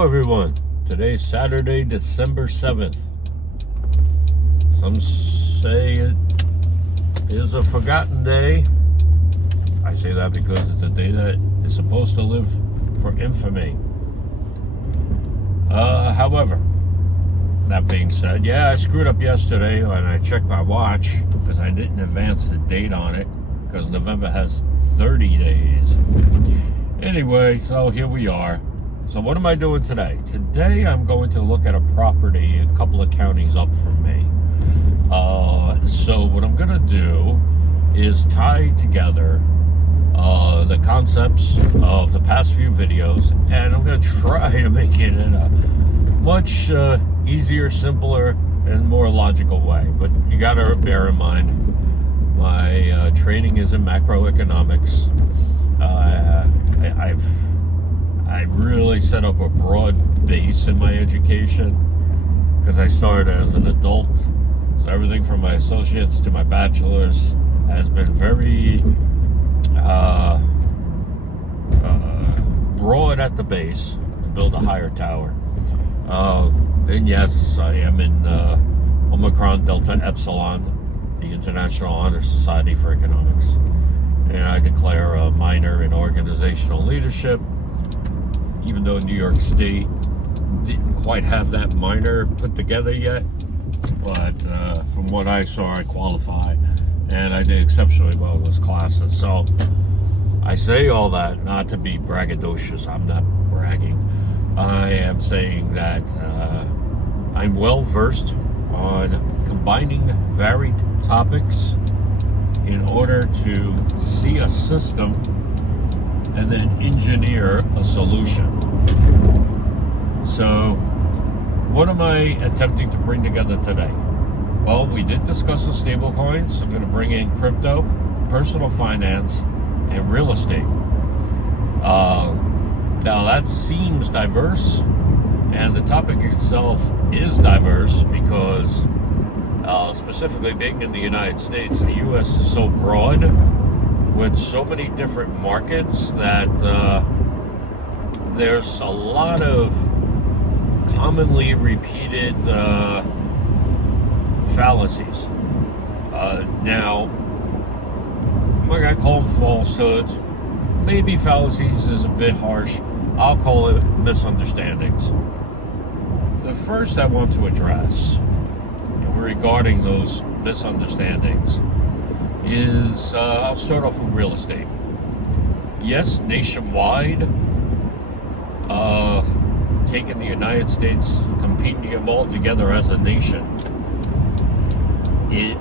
Hello everyone, today's Saturday, December 7th. Some say it is a forgotten day. I say that because it's a day that is supposed to live for infamy. However, that being said, yeah, I screwed up yesterday when I checked my watch because I didn't advance the date on it because November has 30 days. Anyway, so here we are. So what am I doing today? Today I'm going to look at a property a couple of counties up from me. So what I'm going to do is tie together the concepts of the past few videos, and I'm going to try to make it in a much easier, simpler, and more logical way. But you got to bear in mind, my training is in macroeconomics. I really set up a broad base in my education because I started as an adult. So everything from my associates to my bachelor's has been very broad at the base to build a higher tower. And yes, I am in Omicron Delta Epsilon, the International Honor Society for Economics. And I declare a minor in organizational leadership, even though New York State didn't quite have that minor put together yet. But from what I saw, I qualified, and I did exceptionally well in those classes. So I say all that not to be braggadocious. I'm not bragging. I am saying that I'm well versed on combining varied topics in order to see a system and then engineer a solution. So what am I attempting to bring together today? Well, we did discuss the stable coins. I'm going to bring in crypto, personal finance, and real estate. Now that seems diverse, and the topic itself is diverse because specifically being in the United States, the U.S. is so broad with so many different markets that there's a lot of commonly repeated fallacies. Now, I'm not going to call them falsehoods. Maybe fallacies is a bit harsh. I'll call it misunderstandings. The first I want to address regarding those misunderstandings is I'll start off with real estate. Yes, nationwide, taking the United States, competing them all together as a nation, it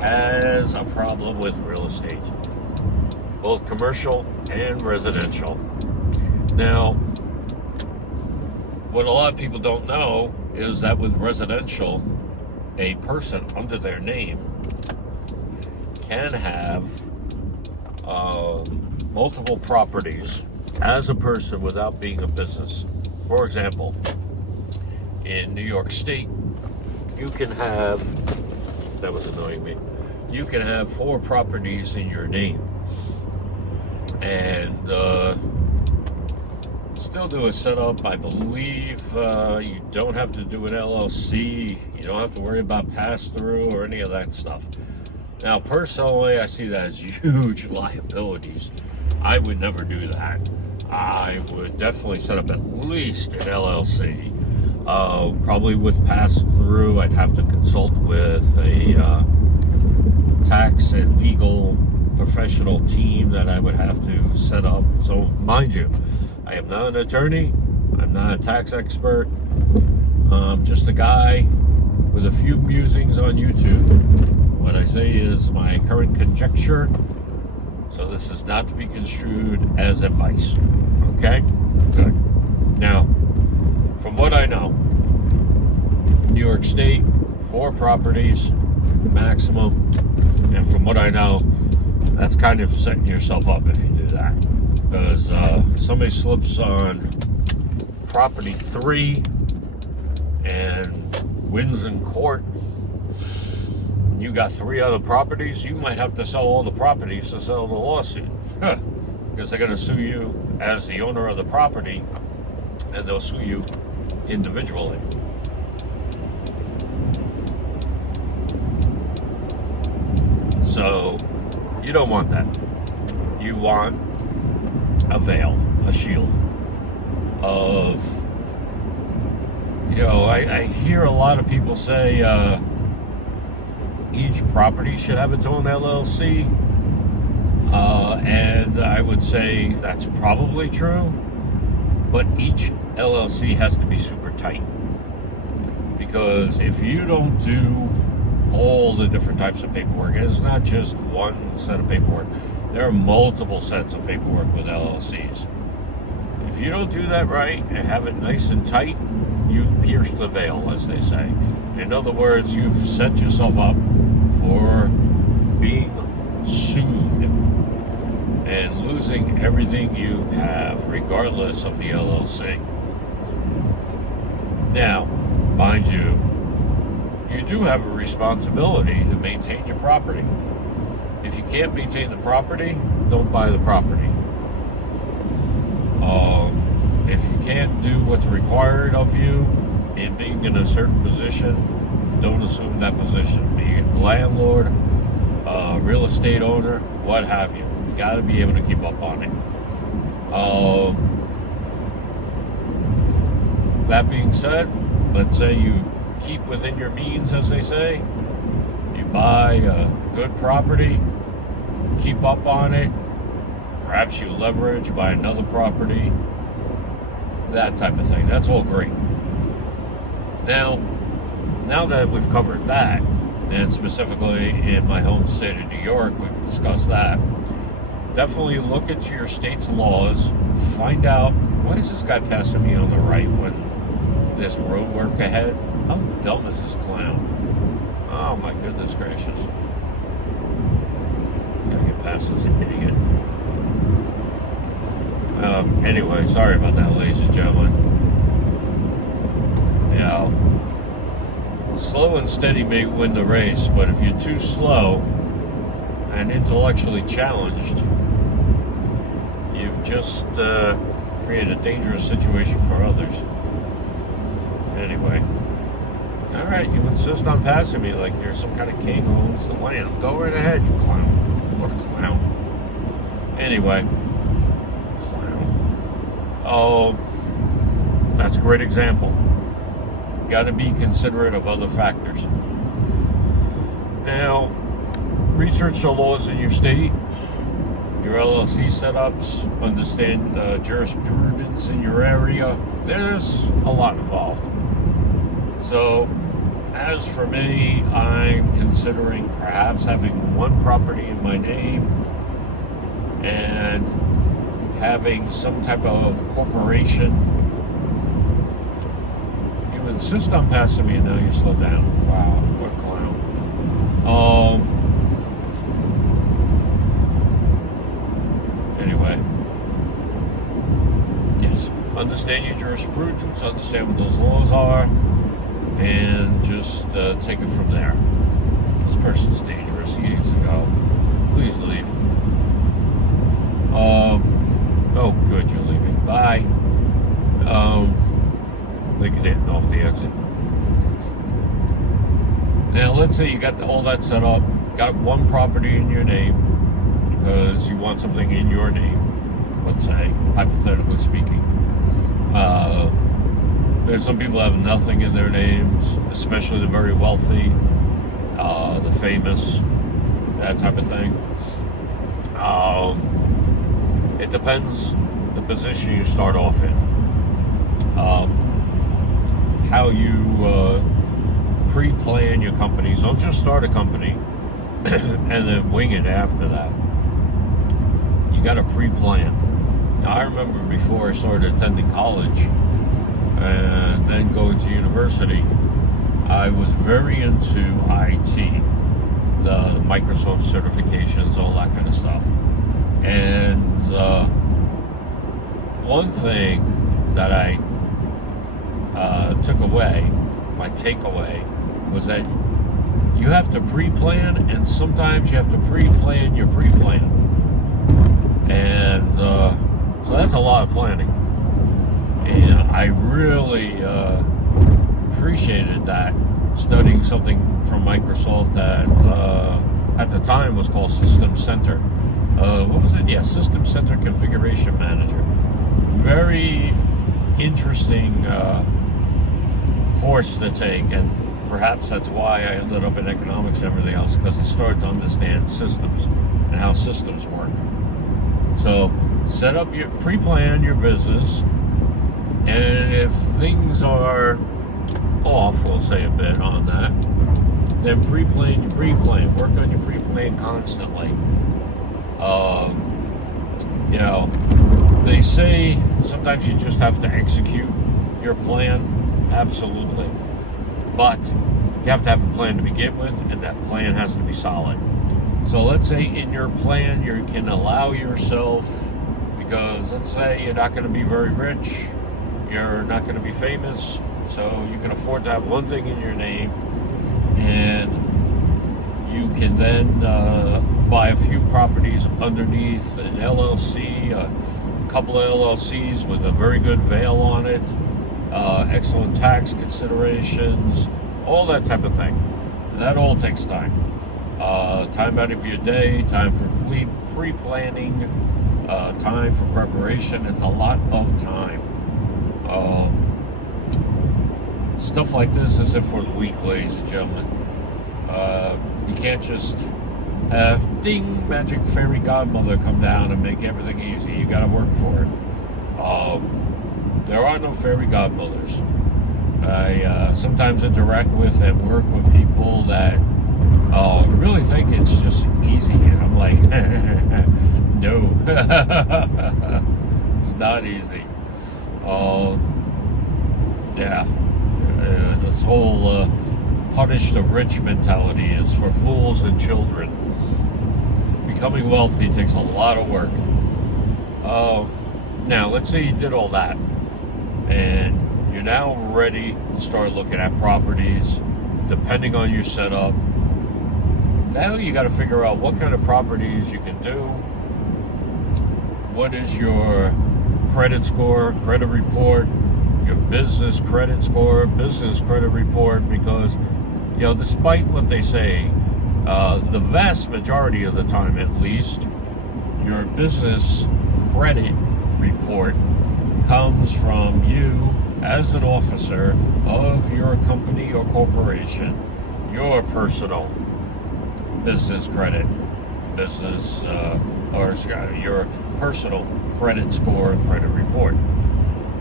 has a problem with real estate, both commercial and residential. Now, what a lot of people don't know is that with residential, a person under their name can have multiple properties as a person without being a business. For example, in New York State, you can have, that was annoying me, you can have 4 properties in your name and still do a setup. I believe you don't have to do an LLC. You don't have to worry about pass-through or any of that stuff. Now, personally, I see that as huge liabilities. I would never do that. I would definitely set up at least an LLC. Probably with pass-through, I'd have to consult with a tax and legal professional team that I would have to set up. So, mind you, I am not an attorney. I'm not a tax expert. I'm just a guy with a few musings on YouTube. What I say is my current conjecture. So this is not to be construed as advice. Okay? Good. Now, from what I know, New York State, 4 properties maximum. And from what I know, that's kind of setting yourself up if you do that. Because somebody slips on property 3 and wins in court, you got 3 other properties, you might have to sell all the properties to settle the lawsuit. Because they're going to sue you as the owner of the property and they'll sue you individually. So you don't want that. You want a veil, a shield of, I hear a lot of people say each property should have its own LLC, and I would say that's probably true, but each LLC has to be super tight, because if you don't do all the different types of paperwork, it's not just one set of paperwork, there are multiple sets of paperwork with LLCs. If you don't do that right and have it nice and tight, you've pierced the veil, as they say. In other words, you've set yourself up for being sued and losing everything you have, regardless of the LLC. Now, mind you, you do have a responsibility to maintain your property. If you can't maintain the property, don't buy the property. If you can't do what's required of you in being in a certain position, don't assume that position. Be it landlord, real estate owner, what have you. You got to be able to keep up on it. That being said, let's say you keep within your means, as they say. You buy a good property, keep up on it. Perhaps you leverage, buy another property, that type of thing. That's all great. Now that we've covered that, and specifically in my home state of New York, we've discussed that. Definitely look into your state's laws. Find out, why is this guy passing me on the right when there's road work ahead? How dumb is this clown? Oh my goodness gracious. Gotta get past this idiot. Anyway, sorry about that, ladies and gentlemen. Slow and steady may win the race, but if you're too slow and intellectually challenged, you've just created a dangerous situation for others. Anyway. Alright, you insist on passing me like you're some kind of king who owns the land. Go right ahead, you clown. What a clown. Anyway. Oh, that's a great example. You got to be considerate of other factors. Now, research the laws in your state, your LLC setups, understand jurisprudence in your area. There's a lot involved. So, as for me, I'm considering perhaps having one property in my name and having some type of corporation. You insist on passing me and now you slow down. Wow, what a clown. Anyway. Yes. Understand your jurisprudence, understand what those laws are, and just take it from there. This person's dangerous. He needs to go. Please leave. Oh, good, you're leaving. Bye. They can hit off the exit. Now, let's say you got all that set up, got one property in your name because you want something in your name, let's say, hypothetically speaking. There's some people have nothing in their names, especially the very wealthy, the famous, that type of thing. It depends the position you start off in, how you pre-plan your companies. Don't just start a company and then wing it after that. You got to pre-plan. Now, I remember before I started attending college and then going to university, I was very into IT, the Microsoft certifications, all that kind of stuff. And one thing that I took away, my takeaway, was that you have to pre-plan, and sometimes you have to pre-plan your pre-plan. And so that's a lot of planning. I really appreciated that, studying something from Microsoft that at the time was called System Center. What was it? Yeah, System Center Configuration Manager. Very interesting course to take, and perhaps that's why I ended up in economics and everything else, because I started to understand systems and how systems work. So set up your pre-plan your business, and if things are off, we'll say a bit on that, then pre-plan your pre-plan. Work on your pre-plan constantly. You know, they say sometimes you just have to execute your plan. Absolutely. But you have to have a plan to begin with, and that plan has to be solid. So let's say in your plan you can allow yourself, because let's say you're not going to be very rich, you're not going to be famous, so you can afford to have one thing in your name, and you can then buy a few properties underneath an LLC, a couple of LLCs with a very good veil on it, excellent tax considerations, all that type of thing. That all takes time. Time out of your day, time for pre-planning, time for preparation. It's a lot of time. Stuff like this isn't for the weak, ladies and gentlemen. You can't just have ding, magic fairy godmother come down and make everything easy. You got to work for it. There are no fairy godmothers. I sometimes interact with and work with people that really think it's just easy, and I'm like, no, it's not easy. This whole punish the rich mentality is for fools and children. Becoming wealthy takes a lot of work. Now, let's say you did all that, and you're now ready to start looking at properties, depending on your setup. Now you got to figure out what kind of properties you can do. What is your credit score, credit report, your business credit score, business credit report, because, you know, despite what they say, the vast majority of the time, at least, your business credit report comes from you as an officer of your company or corporation, your personal business credit, or your personal credit score and credit report.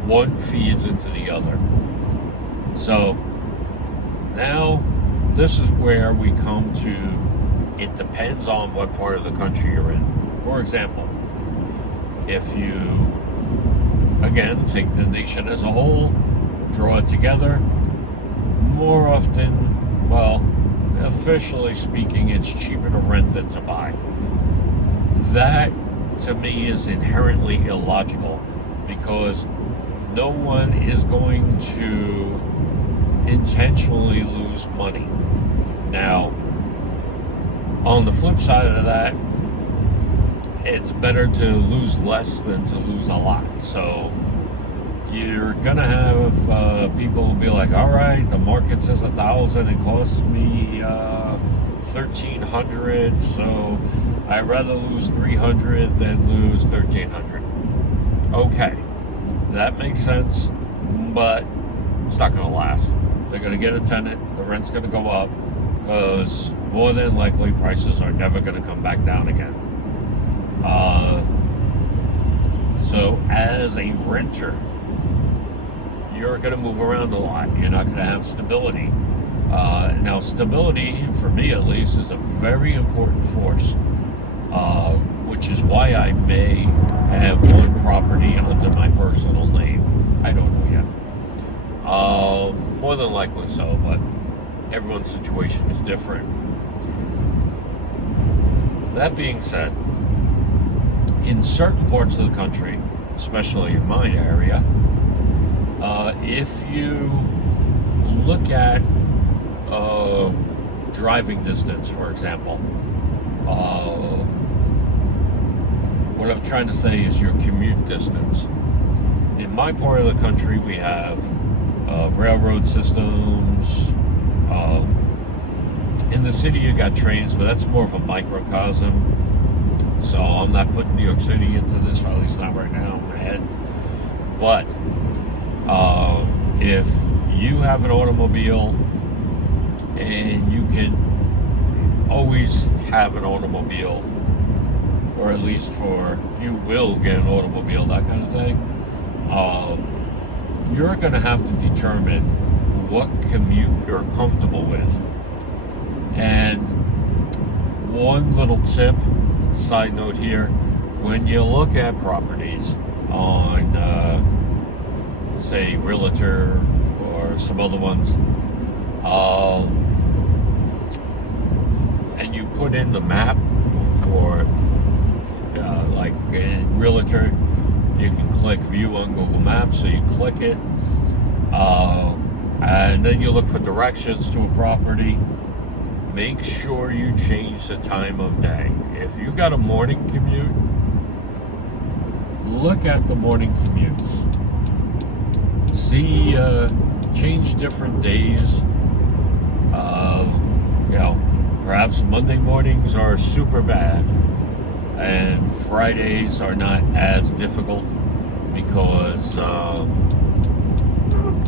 One feeds into the other. So now this is where we come to, it depends on what part of the country you're in. For example, if you, again, take the nation as a whole, draw it together, more often, well, officially speaking, it's cheaper to rent than to buy. That, to me, is inherently illogical, because no one is going to intentionally lose money. Now, on the flip side of that, it's better to lose less than to lose a lot. So you're gonna have people will be like, all right, the market says 1,000, it costs me 1,300, so I'd rather lose 300 than lose 1,300. Okay, that makes sense, but it's not gonna last. They're gonna get a tenant, the rent's gonna go up, because more than likely prices are never gonna come back down again. So as a renter, you're going to move around a lot. You're not going to have stability. Now, stability, for me at least, is a very important force, which is why I may have one property under my personal name. I don't know yet. More than likely so, but everyone's situation is different. That being said, in certain parts of the country, especially in my area, if you look at driving distance, for example, what I'm trying to say is your commute distance. in my part of the country, we have railroad systems. In the city, you got trains, but that's more of a microcosm. So I'm not putting New York City into this, or at least not right now in my head. But if you have an automobile, and you can always have an automobile, or at least you will get an automobile, that kind of thing, you're going to have to determine what commute you're comfortable with. And one little tip, side note here, when you look at properties on, say, Realtor or some other ones, and you put in the map for, like in Realtor, you can click view on Google Maps, so you click it, and then you look for directions to a property. Make sure you change the time of day. If you got a morning commute, look at the morning commutes. See, change different days. Perhaps Monday mornings are super bad, and Fridays are not as difficult because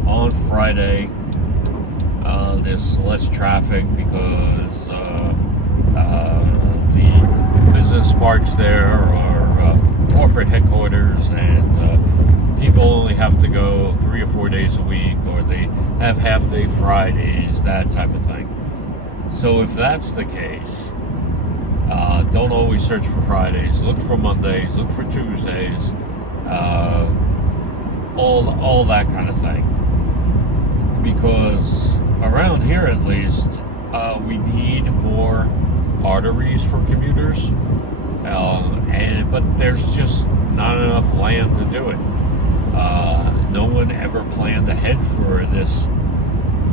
on Friday there's less traffic because the business parks there are corporate headquarters, and people only have to go 3 or 4 days a week, or they have half-day Fridays, that type of thing. So if that's the case, don't always search for Fridays. Look for Mondays, look for Tuesdays, all that kind of thing. Because around here, at least, we need more arteries for commuters, but there's just not enough land to do it. No one ever planned ahead for this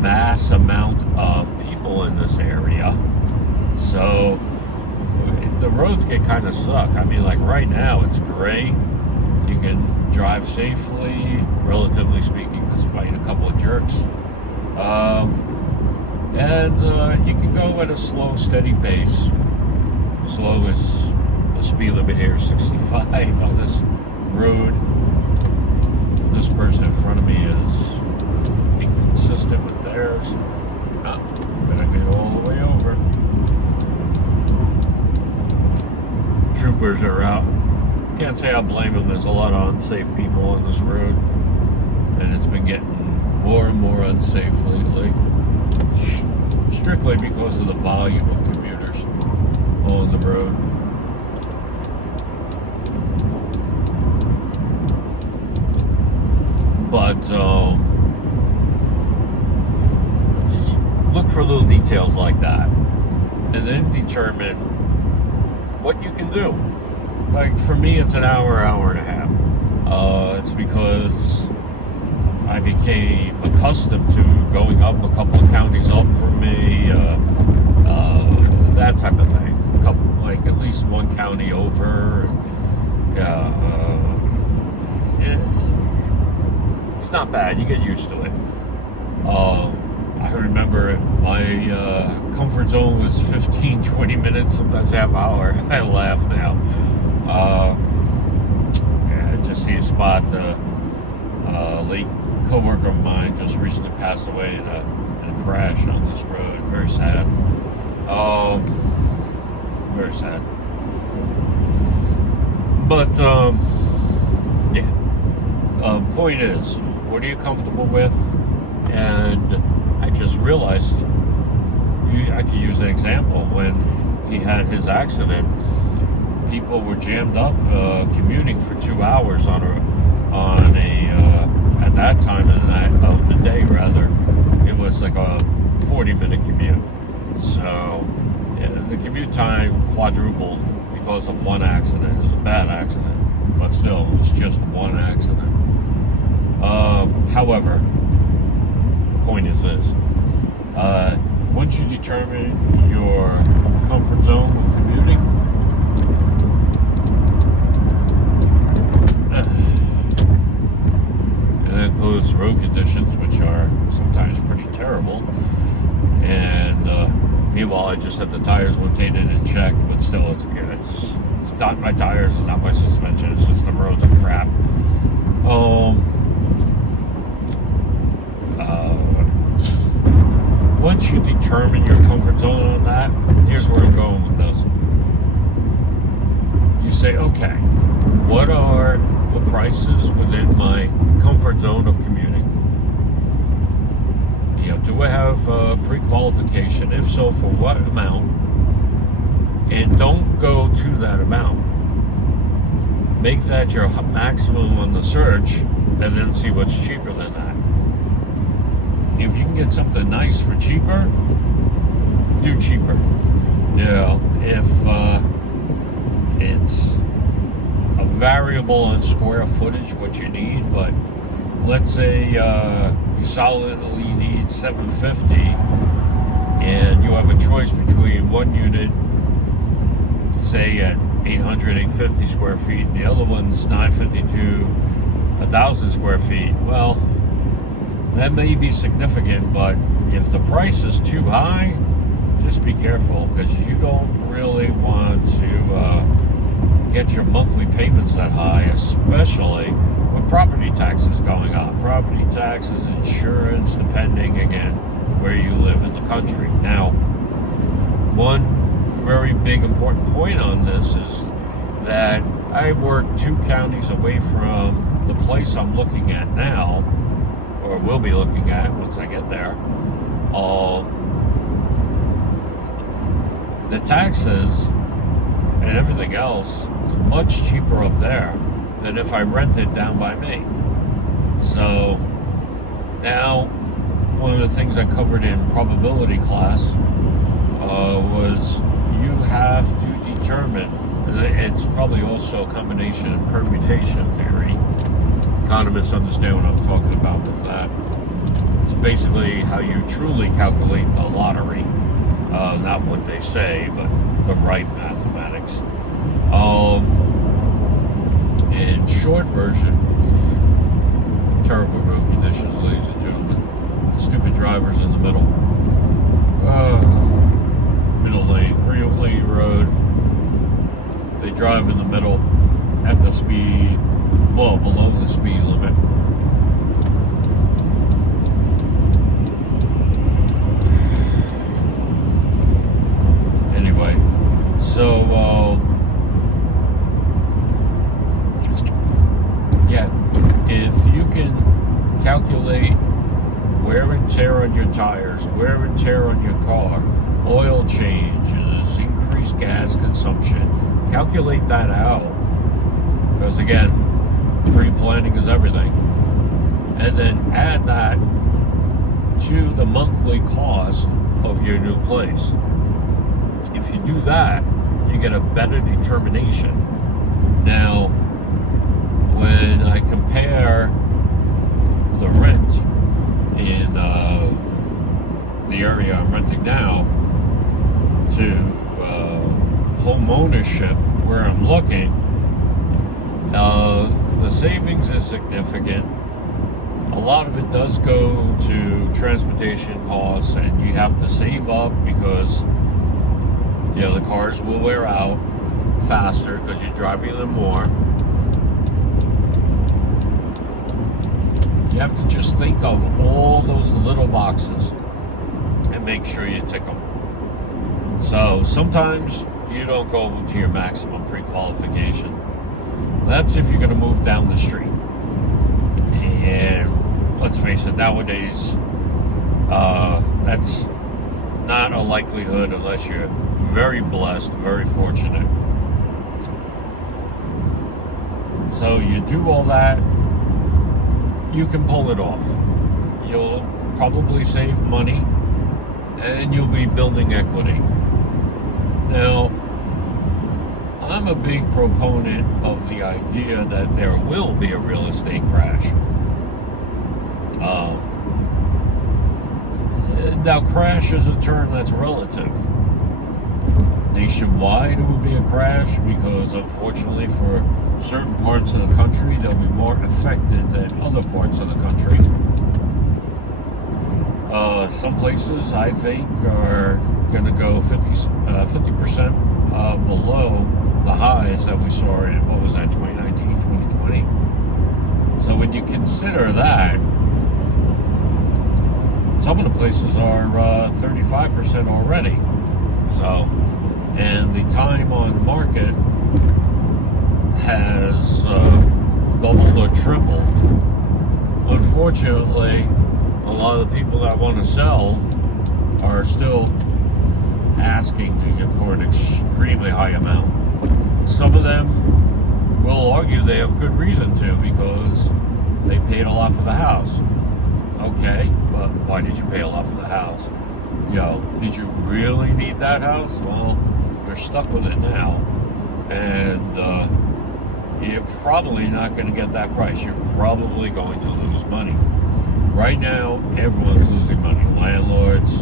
mass amount of people in this area, so the roads get kind of suck. I mean, like right now it's gray. You can drive safely, relatively speaking, despite a couple of jerks, and you can go at a slow, steady pace. Slow is the speed limit here, 65 on this road. This person in front of me is inconsistent with theirs. Gonna get all the way over. Troopers are out. Can't say I blame them. There's a lot of unsafe people on this road, and it's been getting more and more unsafe lately, strictly because of the volume of commuters on the road. But look for little details like that, and then determine what you can do. Like for me, it's an hour and a half. It's because I became accustomed to going up a couple of counties up from me, that type of thing. Like at least one county over. It's not bad. You get used to it. I remember my comfort zone was 15-20 minutes, sometimes half hour. I laugh now. Just see a spot. Late co-worker of mine just recently passed away in a crash on this road. Very sad. Very sad. But point is, what are you comfortable with? And I just realized I could use an example. When he had his accident, people were jammed up commuting for 2 hours on a at that time of the day, rather. It was like a 40-minute commute. So the commute time quadrupled because of one accident. It was a bad accident, but still, it was just one accident. However, point is this: once you determine your comfort zone with commuting, includes road conditions, which are sometimes pretty terrible. And meanwhile, I just had the tires rotated and checked, but still, it's not my tires, it's not my suspension, it's just the roads are crap. Once you determine your comfort zone on that, here's where I'm going with this. You say, okay, what are the prices within my comfort zone of commuting? Do I have pre-qualification? If so, for what amount? And don't go to that amount. Make that your maximum on the search, and then see what's cheaper than that. If you can get something nice for cheaper, do cheaper. If it's a variable on square footage what you need, but let's say you solidly need 750 and you have a choice between one unit, say at 800, 850 square feet, and the other one's 950 to 1,000 square feet. Well, that may be significant, but if the price is too high, just be careful, because you don't really want to get your monthly payments that high, especially with property taxes going up. Property taxes, insurance, depending, again, where you live in the country. Now, one very big important point on this is that I work 2 counties away from the place I'm looking at now, or will be looking at once I get there. The taxes and everything else is much cheaper up there than if I rented down by me. So now, one of the things I covered in probability class was you have to determine, and it's probably also a combination of permutation theory. Economists understand what I'm talking about with that. It's basically how you truly calculate the lottery. Not what they say, but the right mathematics. In short version, terrible road conditions, ladies and gentlemen. Stupid drivers in the middle. Middle lane, 3-lane road. They drive in the middle at the speed, well, below the speed limit. Anyway, so, if you can calculate wear and tear on your tires, wear and tear on your car, oil changes, increased gas consumption, calculate that out. Because again, pre-planning is everything. And then add that to the monthly cost of your new place. If you do that, you get a better determination. Now, when I compare the rent in the area I'm renting now to home ownership where I'm looking, the savings is significant. A lot of it does go to transportation costs, and you have to save up because the cars will wear out faster because you're driving them more. You have to just think of all those little boxes and make sure you tick them. So sometimes you don't go to your maximum pre-qualification. That's if you're going to move down the street. And let's face it, nowadays, that's not a likelihood unless you're very blessed, very fortunate. So you do all that, you can pull it off. You'll probably save money, and you'll be building equity. Now, I'm a big proponent of the idea that there will be a real estate crash. Now, crash is a term that's relative. Nationwide, it would be a crash because, unfortunately, for certain parts of the country, they'll be more affected than other parts of the country. Some places, I think, are going to go 50% below the highs that we saw in, what was that, 2019, 2020? So when you consider that, some of the places are 35% already. So, and the time on the market has doubled or tripled. Unfortunately, a lot of the people that want to sell are still asking for an extremely high amount. Some of them will argue they have good reason to, because they paid a lot for the house. Okay, but why did you pay a lot for the house? Did you really need that house? Well, you're stuck with it now, and you're probably not going to get that price. You're probably going to lose money. Right now, everyone's losing money. Landlords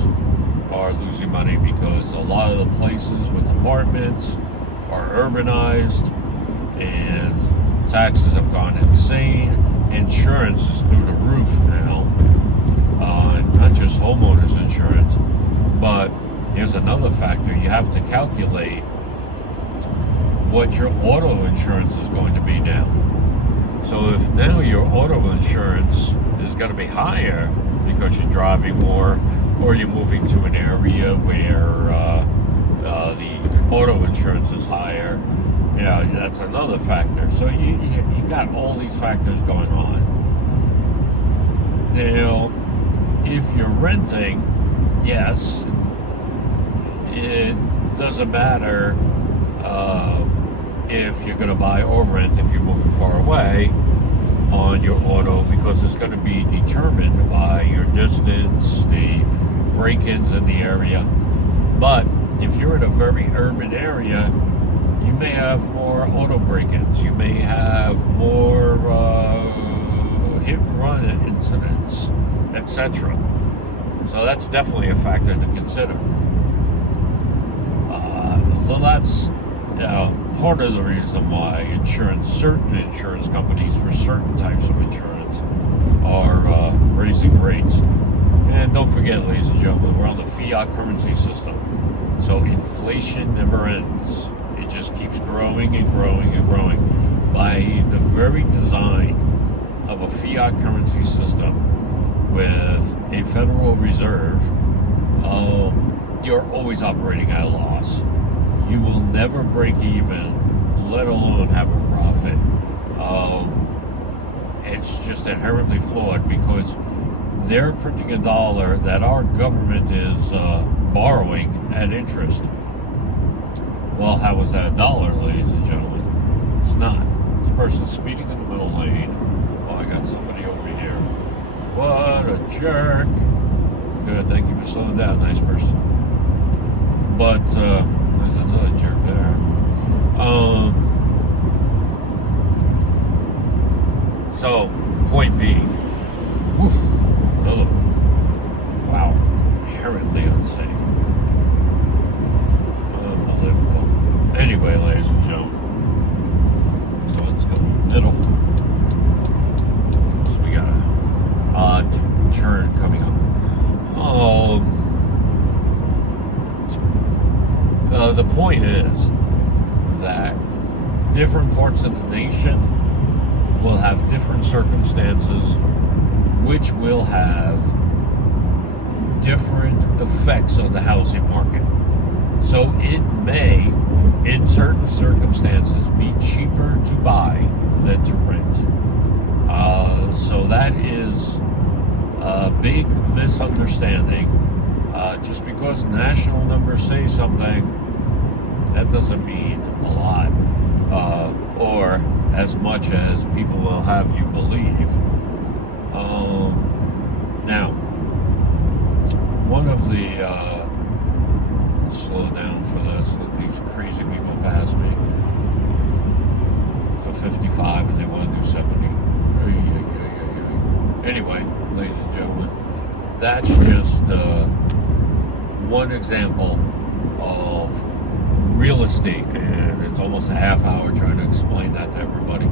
are losing money because a lot of the places with apartments are urbanized, and taxes have gone insane. Insurance is through the roof now. Not just homeowners insurance, but here's another factor. You have to calculate what your auto insurance is going to be now. So if now your auto insurance is going to be higher because you're driving more, or you're moving to an area where the auto insurance is higher, that's another factor. So you got all these factors going on. Now, if you're renting, yes, it doesn't matter if you're going to buy or rent if you're moving far away on your auto, because it's going to be determined by your distance, the break-ins in the area. But if you're in a very urban area, you may have more auto break-ins. You may have more hit-and-run incidents, etc. So that's definitely a factor to consider. So that's part of the reason why certain insurance companies for certain types of insurance are raising rates. And don't forget, ladies and gentlemen, we're on the fiat currency system. So inflation never ends. It just keeps growing and growing and growing. By the very design of a fiat currency system with a Federal Reserve, you're always operating at a loss. You will never break even, let alone have a profit. It's just inherently flawed, because they're printing a dollar that our government is borrowing at interest. Well, how is that a dollar, ladies and gentlemen? It's not. This person's speeding in the middle lane. Oh, I got somebody over here. What a jerk. Good, thank you for slowing down, nice person. But there's another jerk there. So, point being, another one. Wow, inherently unsafe. Unbelievable. Anyway, ladies and gentlemen, so let's go middle. So we got an odd turn coming up. The point is that different parts of the nation will have different circumstances, which will have different effects on the housing market. So it may, in certain circumstances, be cheaper to buy than to rent. So that is a big misunderstanding. Just because national numbers say something, that doesn't mean a lot, or as much as people will have you believe. Now, one of the slow down for this. Let these crazy people pass me to 55 and they want to do 70. Anyway, ladies and gentlemen, that's just one example of real estate, and it's almost a half hour trying to explain that to everybody.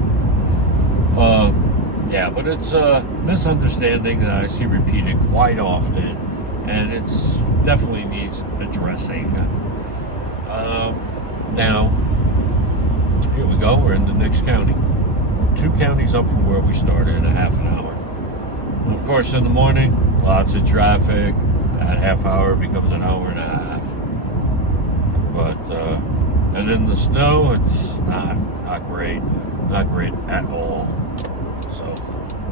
Yeah, but it's a misunderstanding that I see repeated quite often, and it's definitely needs addressing. Now, here we go. We're in the next county. 2 counties up from where we started in a half an hour. And of course, in the morning, lots of traffic. That half hour becomes an hour and a half. But and in the snow, it's not great at all. So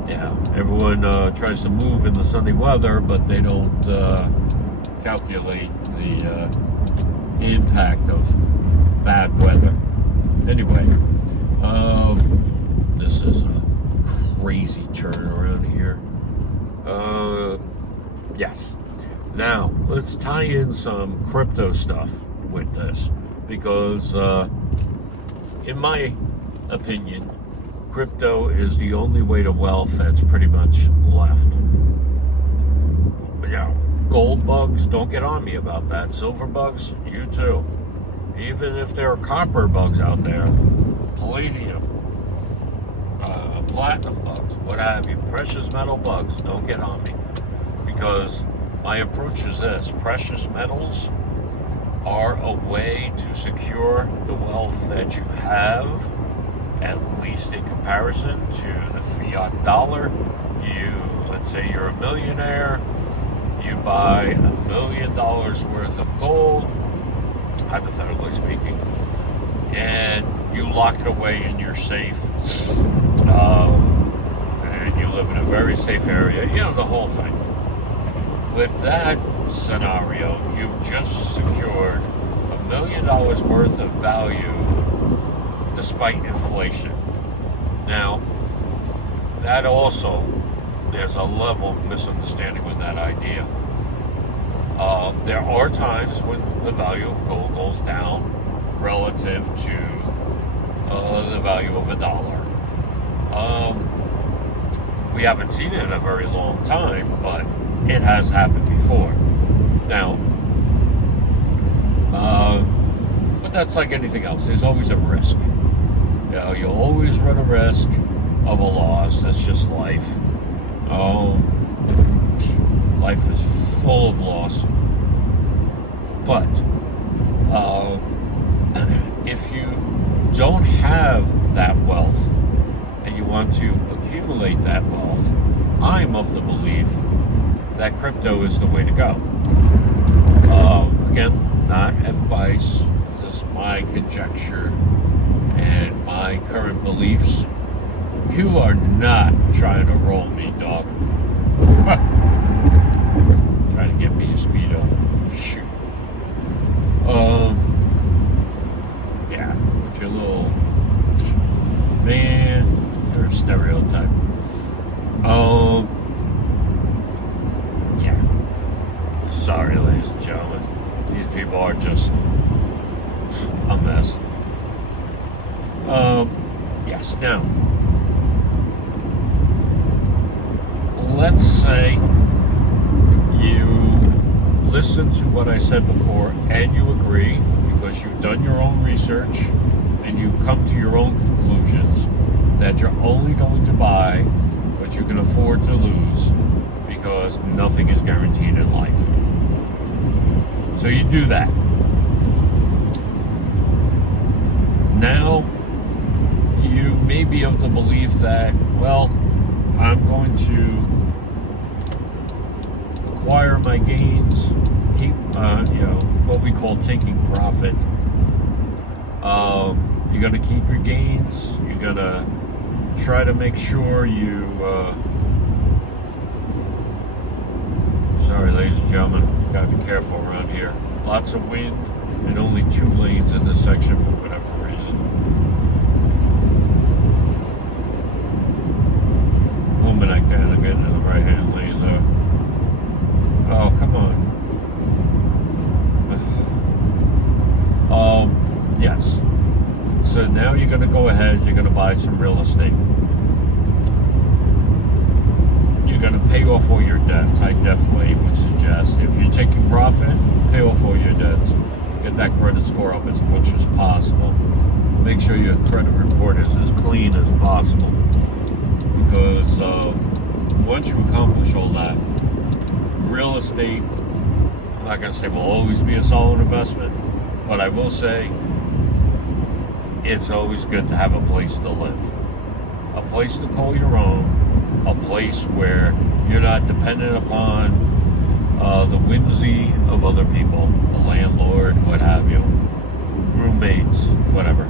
yeah, everyone tries to move in the sunny weather, but they don't calculate the impact of bad weather. Anyway, this is a crazy turn around here. Yes. Now, let's tie in some crypto stuff with this, because in my opinion, crypto is the only way to wealth that's pretty much left. But yeah, gold bugs, don't get on me about that. Silver bugs, you too. Even if there are copper bugs out there, palladium, platinum bugs, what have you, precious metal bugs, don't get on me. Because my approach is this: precious metals are a way to secure the wealth that you have, at least in comparison to the fiat dollar. Let's say you're a millionaire, you buy $1 million worth of gold, hypothetically speaking, and you lock it away in your safe, and you live in a very safe area, the whole thing. With that scenario, you've just secured $1 million worth of value despite inflation. Now, that also, there's a level of misunderstanding with that idea. There are times when the value of gold goes down relative to the value of a dollar. We haven't seen it in a very long time, but it has happened before. Now, but that's like anything else. There's always a risk. You'll always run a risk of a loss. That's just life. Life is full of loss. But if you don't have that wealth and you want to accumulate that wealth, I'm of the belief that crypto is the way to go. Again, not advice. This is my conjecture and my current beliefs. You are not trying to roll me, dog. Trying to get me a speedo. Shoot. Yeah, with your little man, you're a stereotype. Yeah. Sorry, ladies and gentlemen. These people are just a mess. Yes, now, let's say you listen to what I said before and you agree because you've done your own research and you've come to your own conclusions that you're only going to buy what you can afford to lose, because nothing is guaranteed in life. So you do that. Now, you may be of the belief that, well, I'm going to acquire my gains, keep, what we call taking profit. You're going to keep your gains. You're going to try to make sure you, sorry, ladies and gentlemen, got to be careful around here. Lots of wind and only 2 lanes in this section for whatever reason. Moment I can, I'm getting in the right-hand lane there. Oh, come on. Yes. So now you're going to go ahead, you're going to buy some real estate. You're going to pay off all your debts. I definitely would suggest, if you're taking profit, pay off all your debts. get that credit score up as much as possible. Make sure your credit report is as clean as possible, because once you accomplish all that, real estate, I'm not going to say will always be a solid investment, but I will say it's always good to have a place to live, a place to call your own, a place where you're not dependent upon the whimsy of other people, the landlord, what have you, roommates, whatever.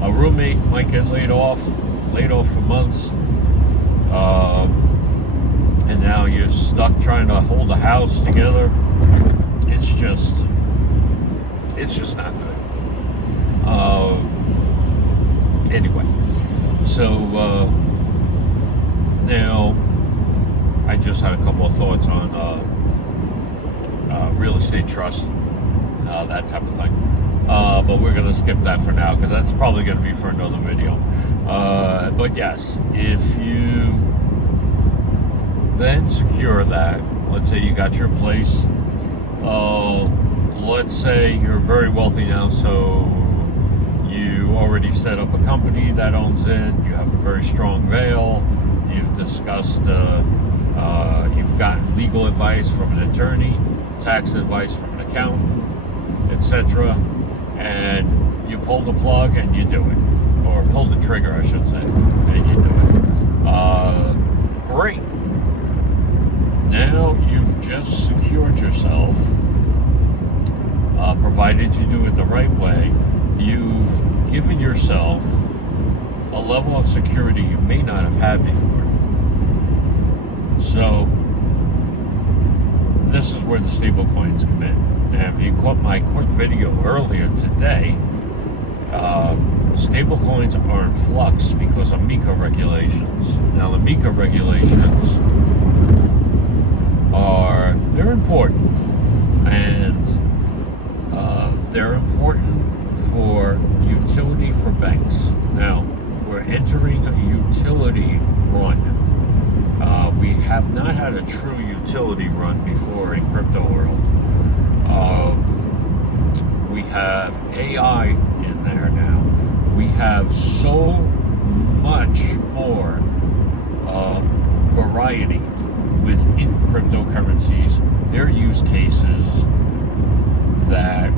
A roommate might get laid off for months, and now you're stuck trying to hold a house together. It's just not good. Anyway, so now I just had a couple of thoughts on real estate trust, that type of thing. But we're going to skip that for now, because that's probably going to be for another video. But yes, if you then secure that, let's say you got your place, let's say you're very wealthy now, so you already set up a company that owns it, you have a very strong veil, you've discussed, you've gotten legal advice from an attorney, tax advice from an accountant, etc., and you pull the plug and you do it, or pull the trigger, I should say, and you do it. Great. Now you've just secured yourself, provided you do it the right way. You've given yourself a level of security you may not have had before. So this is where the stable coins come in. Now, if you caught my quick video earlier today, stable coins are in flux because of MiCA regulations. Now, the MiCA regulations they're important, and they're important for utility for banks. Now, we're entering a utility run. We have not had a true utility run before in crypto world. We have AI in there now. We have so much more variety within cryptocurrencies, their use cases, that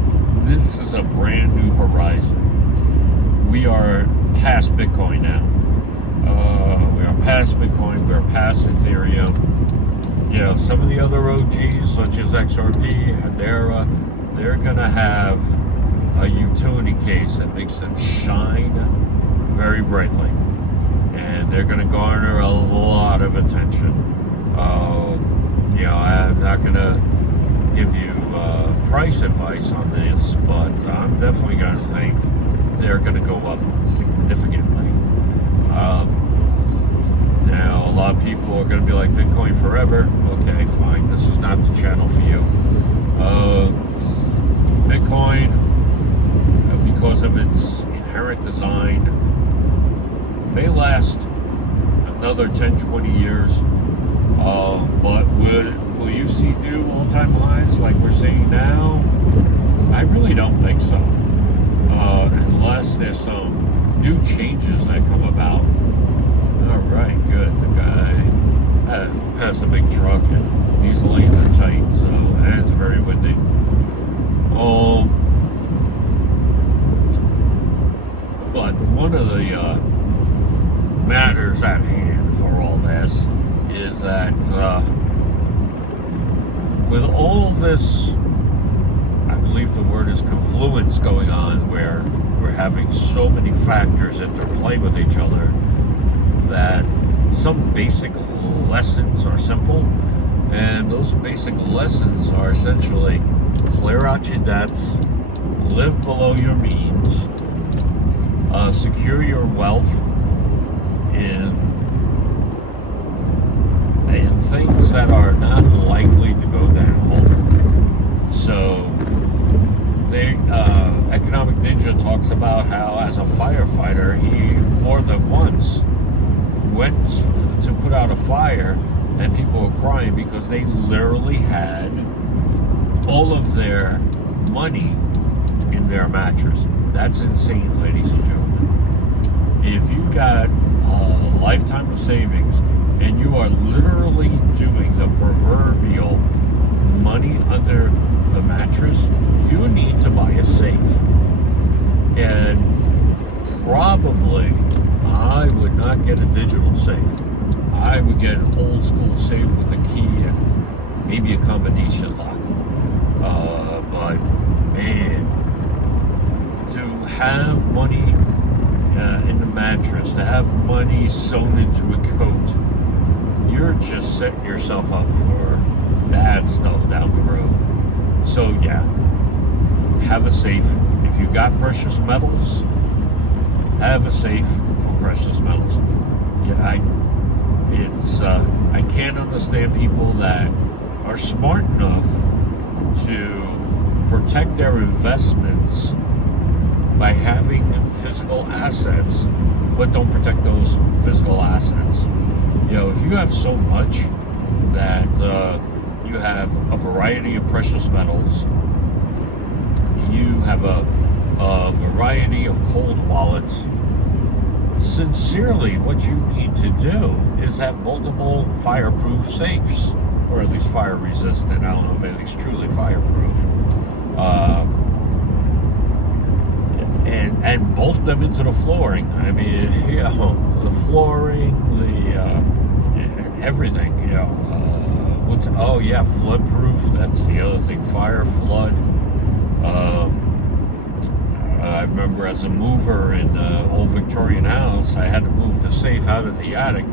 this is a brand new horizon. We are past Bitcoin now. We are past Bitcoin, we are past Ethereum. You know, some of the other OGs, such as XRP, Hedera, they're going to have a utility case that makes them shine very brightly. And they're going to garner a lot of attention. You know, I'm not going to give you price advice on this, but I'm definitely going to think they're going to go up significantly. Now, a lot of people are going to be like, Bitcoin forever. Okay, fine. This is not the channel for you. Bitcoin, because of its inherent design, may last another 10, 20 years. But will you see new all-time highs like we're seeing now? I really don't think so. Unless there's some new changes that come about. All right, good. The guy passed a big truck, and these lanes are tight, so and it's very windy. But one of the matters at hand for all this is that with all this, I believe the word is confluence going on, where we're having so many factors interplay with each other, that some basic lessons are simple, and those basic lessons are essentially clear out your debts, live below your means, secure your wealth in things that are not likely to go down. So Economic Ninja talks about how, as a firefighter, he more than once went to put out a fire and people were crying because they literally had all of their money in their mattress. That's insane, ladies and gentlemen. If you got a lifetime of savings and you are literally doing the proverbial money under the mattress, you need to buy a safe. And probably I would not get a digital safe. I would get an old school safe with a key and maybe a combination lock. But man, to have money in the mattress, to have money sewn into a coat, you're just setting yourself up for bad stuff down the road. So yeah, have a safe. If you got precious metals, have a safe for precious metals. Yeah, I can't understand people that are smart enough to protect their investments by having physical assets, but don't protect those physical assets. You know, if you have so much that you have a variety of precious metals, you have a variety of cold wallets, sincerely, what you need to do is have multiple fireproof safes, or at least fire resistant. I don't know if anything's truly fireproof. And bolt them into the flooring. I mean, you know, the flooring, the everything. You know, flood proof. That's the other thing. Fire, flood. I remember as a mover in the old Victorian house, I had to move the safe out of the attic,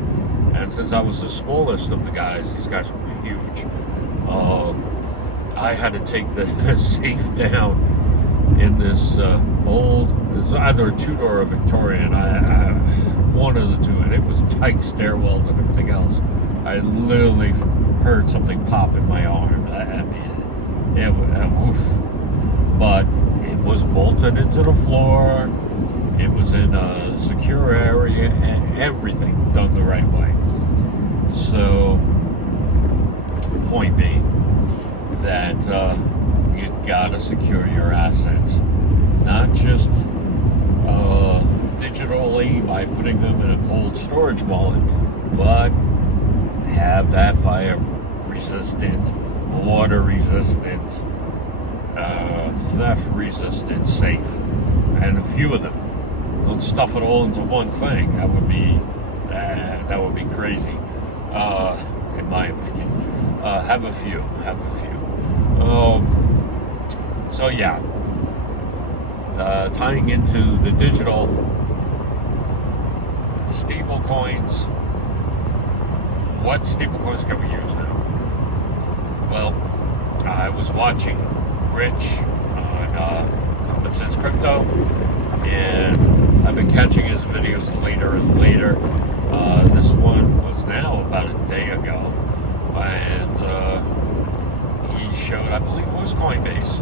and since I was the smallest of the guys, these guys were huge. I had to take the safe down in this it's either a Tudor or a Victorian, one of the two, and it was tight stairwells and everything else. I literally heard something pop in my arm. I mean, it was oof. But it was bolted into the floor. It was in a secure area, and everything done the right way. So, point being that you gotta secure your assets, not just digitally by putting them in a cold storage wallet, but have that fire resistant, water resistant, theft resistant safe, and a few of them. Don't stuff it all into one thing. That would be crazy, in my opinion. Have a few. So yeah, tying into the digital stable coins. What stable coins can we use now? Well, I was watching Rich on Common Sense Crypto, and I've been catching his videos later and later. This one was now about a day ago, and he showed, I believe it was Coinbase,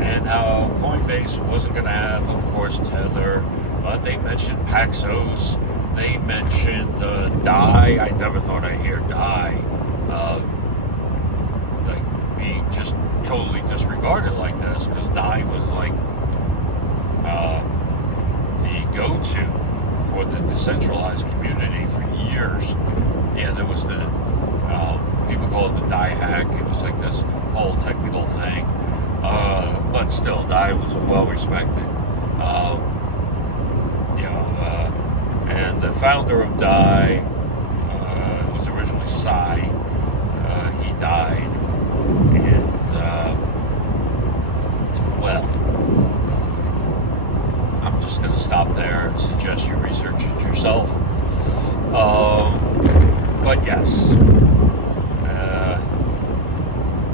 and how Coinbase wasn't going to have, of course, Tether, but they mentioned Paxos, they mentioned DAI. I never thought I'd hear DAI like being just totally disregarded like this, because DAI was like the go-to for the decentralized community for years. Yeah, there was the people call it the DAI hack. It was like this whole technical thing, but still, DAI was well respected. And the founder of DAI was originally Psy. He died, and well, I'm just going to stop there and suggest you research it yourself. But yes,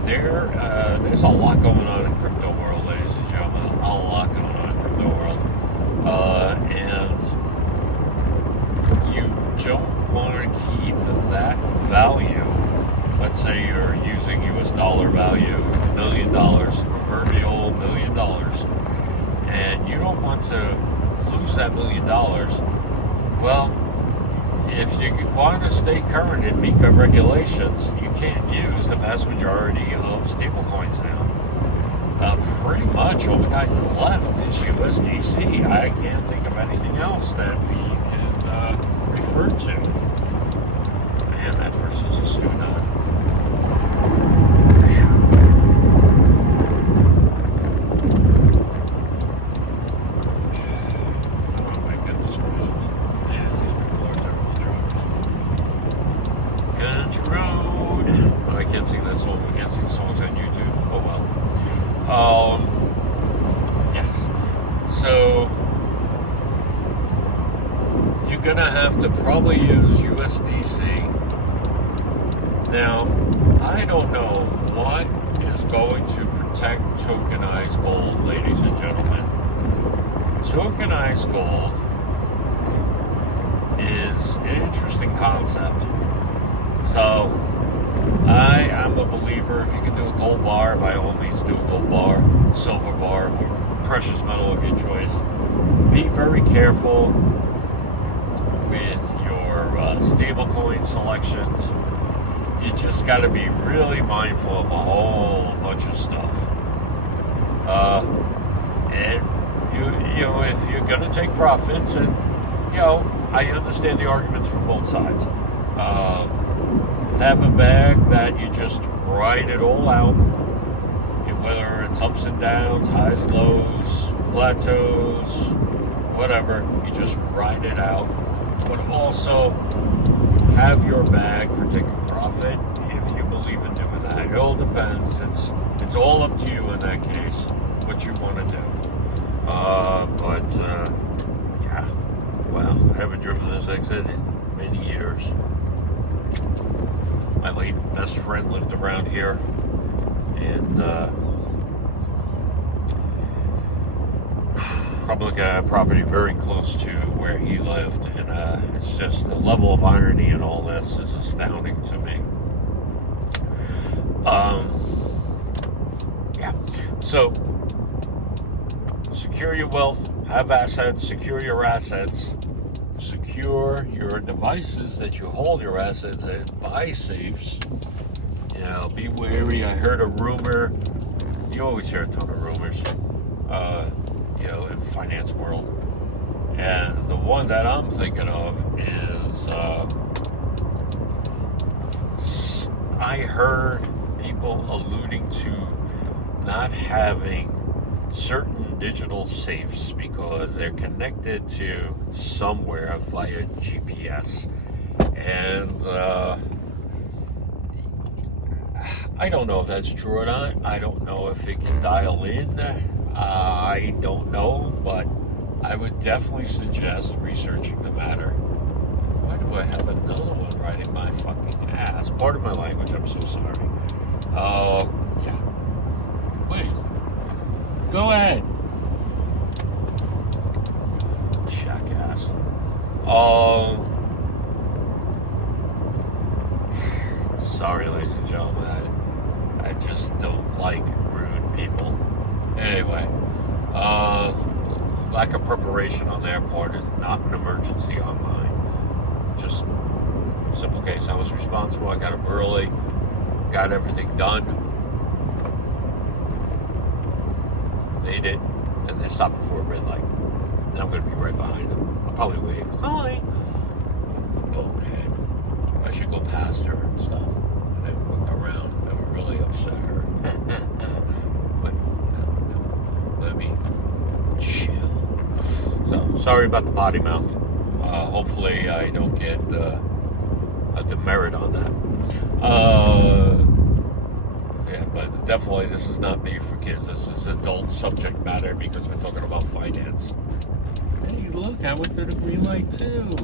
there's a lot going on in crypto world, ladies and gentlemen. A lot going on in crypto world, and you don't want to keep that value. Let's say you're using US dollar value, $1 million, proverbial $1 million, and you don't want to lose that $1 million. Well, if you want to stay current and meet the regulations, you can't use the vast majority of stablecoins now. Pretty much all we got left is USDC. I can't think of anything else that we can refer to. Man, that person's a student. Oh my goodness gracious. Man, these people are terrible drivers. Country road. Oh, I can't sing that song. We can't sing songs on YouTube. Oh well. Yes. So you're gonna have to probably use USDC. Now, I don't know what is going to protect tokenized gold, ladies and gentlemen. Tokenized gold is an interesting concept. So I'm a believer, if you can do a gold bar, by all means do a gold bar, silver bar, or precious metal of your choice. Be very careful with your stablecoin selections. You just got to be really mindful of a whole bunch of stuff. And you know, if you're going to take profits, and you know, I understand the arguments from both sides. Have a bag that you just ride it all out, whether it's ups and downs, highs and lows, plateaus, whatever, you just ride it out. But also have your bag for taking profit if you believe in doing that. It all depends. It's all up to you in that case, what you want to do. Yeah, well, I haven't driven this exit in many years. My late best friend lived around here, and probably got a property very close to where he lived, and it's just the level of irony in all this is astounding to me. Yeah, so secure your wealth, have assets, secure your assets. Secure your devices that you hold your assets in. Buy safes. You know, be wary. I heard a rumor. You always hear a ton of rumors, you know, in finance world. And the one that I'm thinking of is, I heard people alluding to not having certain digital safes because they're connected to somewhere via GPS, and I don't know if that's true or not. I don't know if it can dial in. I don't know, but I would definitely suggest researching the matter. Why do I have another one right in my fucking ass? Pardon my language, I'm so sorry. Yeah. Please. Go ahead. Jackass. Sorry, ladies and gentlemen. I just don't like rude people. Anyway, lack of preparation on their part is not an emergency on mine. Just simple case. I was responsible. I got up early, got everything done. They did, and they stopped before a red light. And I'm going to be right behind them. I'll probably wave. Hi. Bonehead. I should go past her and stuff. And then look around. That would really upset her. But no. Let me chill. So, sorry about the body mouth. Hopefully I don't get a demerit on that. Yeah, but definitely this is not made for kids. This is adult subject matter because we're talking about finance. Hey, look, I went through the green light too.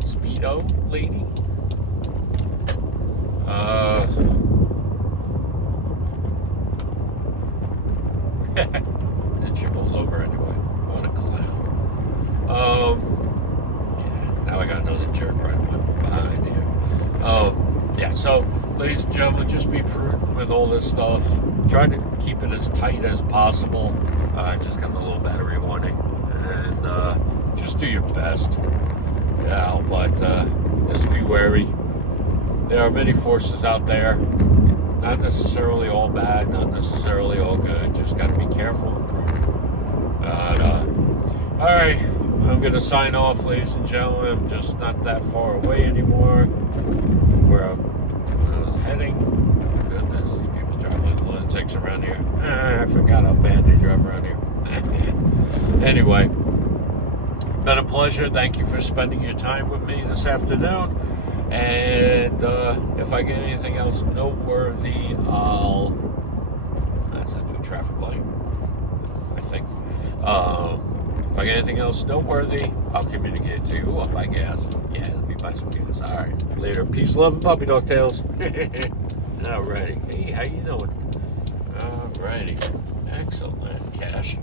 Speedo lady. And she pulls over anyway. What a clown. Yeah, now I got another jerk right behind here. Yeah, so ladies and gentlemen, just be prudent with all this stuff. Try to keep it as tight as possible. I just got the low battery warning. And just do your best. Yeah, but just be wary. There are many forces out there, not necessarily all bad, not necessarily all good. Just got to be careful and prudent. All right, I'm going to sign off, ladies and gentlemen. I'm just not that far away anymore from where I was heading. Goodness, these people drive like lunatics around here. I forgot how bad they drive around here. Anyway, been a pleasure. Thank you for spending your time with me this afternoon. And if I get anything else noteworthy, that's a new traffic light, I think. If I get anything else noteworthy, I'll communicate to you. I'll buy gas. Yeah, let me buy some gas. All right, later. Peace, love, and puppy dog tails. All righty. Hey, how you doing? All righty. Excellent. Cash.